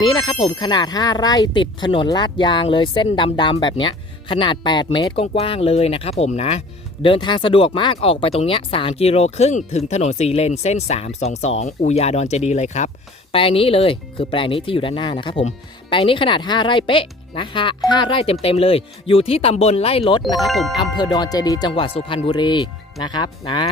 นี้นะครับผมขนาด 5 ไร่ติดถนนลาดยางเลยเส้นดำๆแบบเนี้ยขนาด 8 เมตรกว้างๆเลยนะครับผมนะ เดินทางสะดวกมากออกไปตรงเนี้ย3กิโลครึ่งถึงถนน4เลนเส้น 322 อูยาดอนเจดีเลยครับ แปลงนี้เลยคือแปลงนี้ที่อยู่ด้านหน้านะครับผม แปลงนี้ขนาด 5 ไร่เป๊ะ นะฮะห้าไร่เต็มๆเลย อยู่ที่ตำบลไร่ลดนะครับผมอำเภอดอนเจดีจังหวัดสุพรรณบุรีนะครับนะ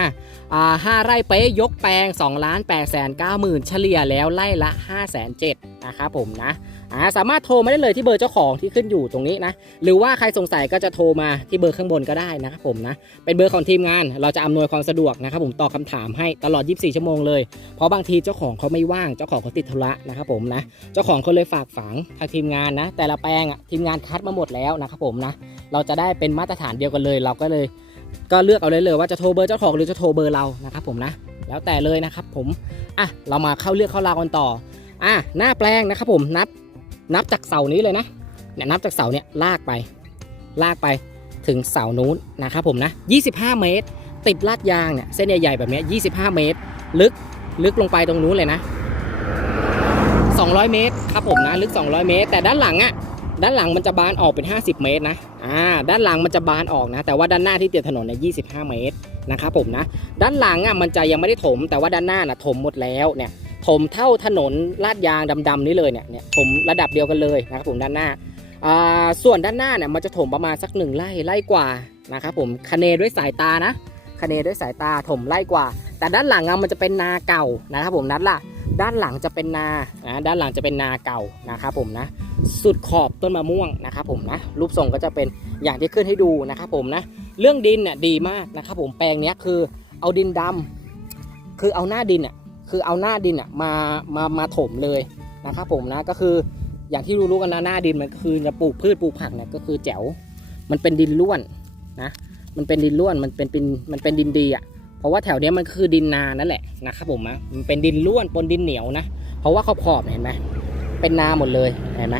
อ่าห้าไร่เป๊ะยกแปลง2ล้านแปดแสนเก้าหมื่นเฉลี่ยแล้วไร่ละห้าแสนเจ็ดนะครับผมนะ อ่าสามารถโทรมาได้เลยที่เบอร์เจ้าของที่ขึ้นอยู่ตรงนี้นะ หรือว่าใครสงสัยก็จะโทรมาที่เบอร์ข้างบนก็ได้นะครับผมนะ เป็นเบอร์ของทีมงาน เราจะอำนวยความสะดวกนะครับผมตอบคำถามให้ตลอด 24 ชั่วโมงเลย เพราะบางทีเจ้าของเขาไม่ว่าง เจ้าของเขาติดธุระนะครับผมนะ เจ้าของเขาเลยฝากฝังทางทีมงานนะ แต่ละแปลงอะทีมงานคัดมาหมดแล้วนะครับผมนะ เราจะได้เป็นมาตรฐานเดียวกันเลย เราก็เลย ก็เลือกเอาเลยเลยว่าจะโทรเบอร์เจ้าของหรือจะโทรเบอร์เรานะครับผมนะ แล้วแต่เลยนะครับผม อะ เรามาเข้าเลือกเข้าราวกันต่อ อะ หน้าแปลงนะครับผมนับ นับจากเสานี้เลยนะเนี่ยนับจากเสาเนี่ยลากไป ลากไปถึงเสานู้นนะครับผมนะ 25 เมตร ติดลาดยางเนี่ยเส้นใหญ่ๆแบบนี้ย25 เมตร ลึกลึกลงไปตรงนู้นเลยนะ 200 เมตรครับผมนะลึก 200 เมตร แต่ด้านหลังอะด้านหลังมันจะบานออกเป็น 50 เมตรนะ อ่า ด้านหลังมันจะบานออกนะ แต่ว่าด้านหน้าที่ติดถนนเนี่ย25เมตรนะครับผมนะ ด้านหลังอะมันจะยังไม่ได้ถม แต่ว่าด้านหน้าน่ะถมหมดแล้วเนี่ย ถมเท่าถนนลาดยางดำๆนี้เลยเนี่ยเนี่ยถมระดับเดียวกันเลยนะครับผมด้านหน้าส่วนด้านหน้าเนี่ยมันจะถมประมาณสักหนึ่งไร่ไร่กว่านะครับผมคะเนด้วยสายตานะคะเนด้วยสายตาถมไร่กว่า แต่ด้านหลังอะมันจะเป็นนาเก่านะครับผมนัดละด้านหลังจะเป็นนานะด้านหลังจะเป็นนาเก่านะครับผมนะ สุดขอบต้นมะม่วงนะครับผมนะ รูปทรงก็จะเป็นอย่างที่ขึ้นให้ดูนะครับผมนะ เรื่องดินเนี่ยดีมากนะครับผมแปลงเนี้ยคือเอาดินดำคือเอาหน้าดินอะ คือเอาหน้าดินอะมามามาถมเลยนะครับผมนะก็คืออย่างที่รู้ๆกันนะหน้าดินมันก็คือจะปลูกพืชปลูกผักเนี่ยก็คือแจ๋วมันเป็นดินล้วนนะมันเป็นดินล้วนมันเป็นเป็นมันเป็นดินดีอะเพราะว่าแถวเนี้ยมันคือดินนานั่นแหละนะครับผมนะมันเป็นดินล้วนปนดินเหนียวนะเพราะว่าขอบขอบเห็นไหมเป็นนาหมดเลยเห็นไหม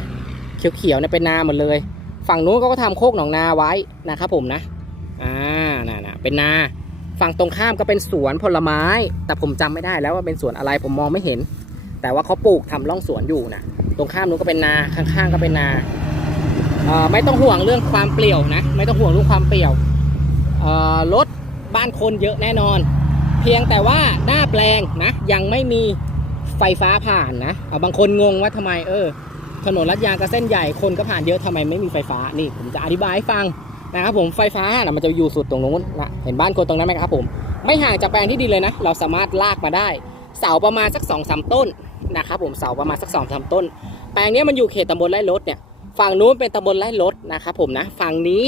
เขียวๆเนี่ยเป็นนาหมดเลย ฝั่งนู้นเขาก็ทำโคกหนองนาไว้นะครับผมนะอ่าน่ะน่ะเป็นนา ฝั่งตรงข้ามก็เป็นสวนผลไม้ แต่ผมจำไม่ได้แล้วว่าเป็นสวนอะไรผมมองไม่เห็น แต่ว่าเขาปลูกทำร่องสวนอยู่นะตรงข้ามนู้นก็เป็นนาข้างๆก็เป็นนาไม่ต้องห่วงเรื่องความเปลี่ยวนะ ไม่ต้องห่วงเรื่องความเปลี่ยวรถบ้านคนเยอะแน่นอน เพียงแต่ว่าหน้าแปลงนะ ยังไม่มีไฟฟ้าผ่านนะเอาบางคนงงว่าทำไมเออถนนลาดยางก็เส้นใหญ่คนก็ผ่านเยอะทำไมไม่มีไฟฟ้านี่ผมจะอธิบายให้ฟัง นะครับผมไฟฟ้านะมันจะอยู่สุดตรงนู้นนะเห็นบ้านคนตรงนั้นไหมครับผมไม่ห่างจากแปลงที่ดินเลยนะ เราสามารถลากมาได้ เสาประมาณสัก2อสต้นนะครับผมเสาประมาณสัก2อสต้น แปลงนี้มันอยู่เขตตำบลไร่รถเนี่ยฝั่งนู้นเป็นตำบลไร่รถนะครับผมนะฝั่งนี้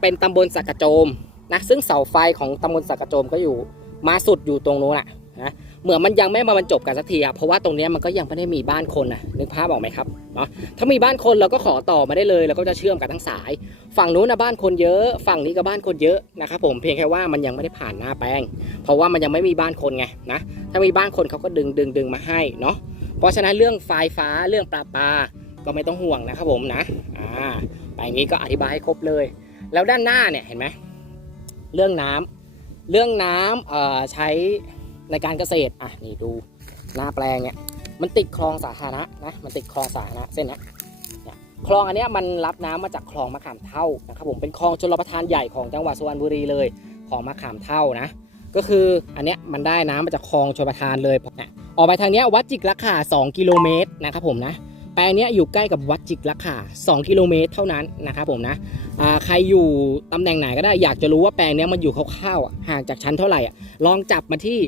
เป็นตำบลสักกระโจมนะซึ่งเสาไฟของตำบลสักกระโจมก็อยู่มาสุดอยู่ตรงนู้นอะนะเหมือนมันยังไม่มาบรรจบกันสักทีอะเพราะว่าตรงเนี้ยมันก็ยังไม่ได้มีบ้านคนอะนึกภาพออกไหมครับ เนาะถ้ามีบ้านคนเราก็ขอต่อมาได้เลยเราก็จะเชื่อมกันทั้งสาย ฝั่งนู้นนะบ้านคนเยอะ ฝั่งนี้ก็บ้านคนเยอะนะครับผมเพียงแค่ว่ามันยังไม่ได้ผ่านหน้าแปลง เพราะว่ามันยังไม่มีบ้านคนไงนะถ้ามีบ้านคนเขาก็ดึงดึงดึงมาให้เนาะเพราะฉะนั้นเรื่องไฟฟ้าเรื่องปลาปลาก็ไม่ต้องห่วงนะครับผมนะอ่าแปลงนี้ก็อธิบายให้ครบเลย แล้วด้านหน้าเนี่ยเห็นไหมเรื่องน้ำเรื่องน้ำเอ่อใช้ในการเกษตรอะนี่ดูหน้าแปลงเนี่ย มันติดคลองสาธารณะนะมันติดคลองสาธารณะเส้นนี้คลองอันเนี้ยมันรับน้ำมาจากคลองมะขามเท่านะครับผมเป็นคลองชลประทานใหญ่ของจังหวัดสุพรรณบุรีเลยของมะขามเท่านะก็คืออันเนี้ยมันได้น้ำมาจากคลองชลประทานเลยนะออกไปทางเนี้ยวัดจิกละขา2 กิโลเมตรนะครับผมนะ แปลงนี้อยู่ใกล้กับวัดจิกละขา2กิโลเมตรเท่านั้นนะครับผมนะใครอยู่ตำแหน่งไหนก็ได้อยากจะรู้ว่าแปลงนี้มันอยู่คร่าวๆห่างจากชั้นเท่าไหร่ลองจับมาที่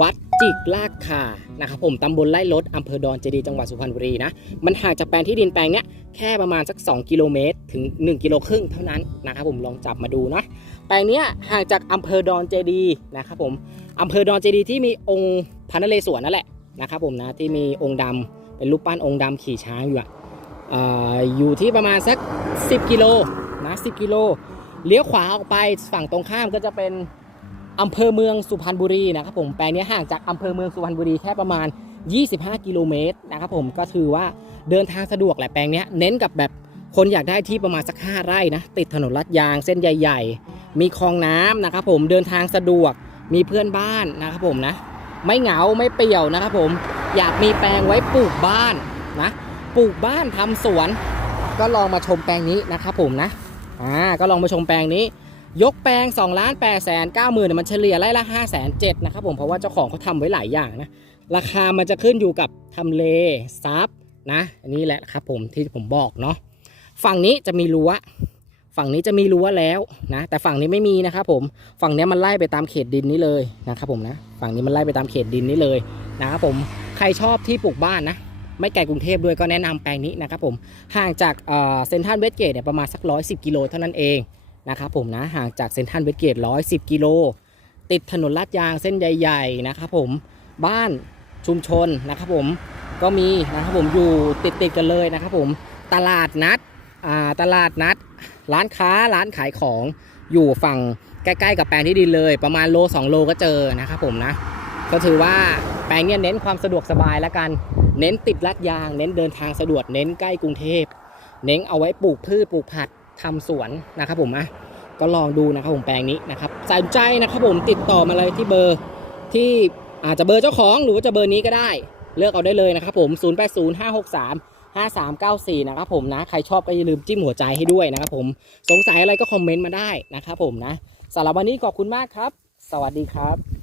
วัดจิกลากคานะครับผมตำบลไร่ลดอำเภอดอนเจดีจังหวัดสุพรรณบุรีนะมันห่างจากแปลงที่ดินแปลงเนี้ยแค่ประมาณสัก 2 กิโลเมตร ถึง 1 กิโลครึ่งเท่านั้นนะครับผมลองจับมาดูนะแปลงเนี้ยห่างจากอำเภอดอนเจดีนะครับผมอำเภอดอนเจดีที่มีองค์พระนเรศวรนั่นแหละ นะครับผมนะที่มีองค์ดำเป็นรูปปั้นองค์ดำขี่ช้างอยู่อะอ่าอยู่ที่ประมาณสัก 10 กิโลนะ10 กิโล เลี้ยวขวาออกไปฝั่งตรงข้ามก็จะเป็นอำเภอเมืองสุพรรณบุรีนะครับผมแปลงนี้ห่างจากอำเภอเมืองสุพรรณบุรีแค่ประมาณ 25 กิโลเมตรนะครับผมก็ถือว่าเดินทางสะดวกแหละแปลงนี้เน้นกับแบบคนอยากได้ที่ประมาณสัก 5 ไร่นะติดถนนลาดยางเส้นใหญ่ ๆ มีคลองน้ำนะครับผมเดินทางสะดวกมีเพื่อนบ้านนะครับผมนะ ไม่เหงาไม่เปี่ยวนะครับผมอยากมีแปลงไว้ปลูกบ้านนะปลูกบ้านทำสวน ก็ลองมาชมแปลงนี้นะครับผมนะอ่าก็ลองมาชมแปลงนี้ ยกแปลง2ล้าน8แสน9หมื่นมันเฉลี่ยไร่ละ5แสน7นะครับผมเพราะว่าเจ้าของเขาทำไว้หลายอย่างนะราคามันจะขึ้นอยู่กับทำเลซับนะอันนี้แหละครับผมที่ผมบอกเนาะฝั่งนี้จะมีรั้ว ฝั่งนี้จะมีรั้วแล้วนะ แต่ฝั่งนี้ไม่มีนะครับผมฝั่งนี้มันไล่ไปตามเขตดินนี้เลยนะครับผมนะฝั่งนี้มันไล่ไปตามเขตดินนี้เลยนะครับผมใครชอบที่ปลูกบ้านนะไม่ไกลกรุงเทพด้วยก็แนะนำแปลงนี้นะครับผมห่างจากเซ็นทรัลเวสเกตเนี่ยประมาณสัก110กิโลเท่านั้นเองนะครับผมนะห่างจากเซ็นทรัลเวสเกต110กิโลติดถนนลาดยางเส้นใหญ่ๆนะครับผมบ้านชุมชนนะครับผมก็มีนะครับผมอยู่ติดติดๆกันเลยนะครับผมตลาดนัดตลาดนัด ร้านค้าร้านขายของอยู่ฝั่งใกล้ๆกับแปลงที่ดินเลย ประมาณโล 2 โลก็เจอนะครับผมนะ ก็ถือว่าแปลงเนี้ยเน้นความสะดวกสบายแล้วกัน เน้นติดลัดยาง เน้นเดินทางสะดวก เน้นใกล้กรุงเทพ เน้นเอาไว้ปลูกพืชปลูกผักทำสวนนะครับผมนะก็ลองดูนะครับผมแปลงนี้นะครับสนใจนะครับผมติดต่อมาเลยที่เบอร์ที่อาจจะเบอร์เจ้าของหรือว่าจะเบอร์นี้ก็ได้ เลือกเอาได้เลยนะครับผม 080563 5394 นะครับผมนะ ใครชอบก็อย่าลืมจิ้มหัวใจให้ด้วยนะครับผม สงสัยอะไรก็คอมเมนต์มาได้นะครับผมนะสำหรับวันนี้ขอบคุณมากครับ สวัสดีครับ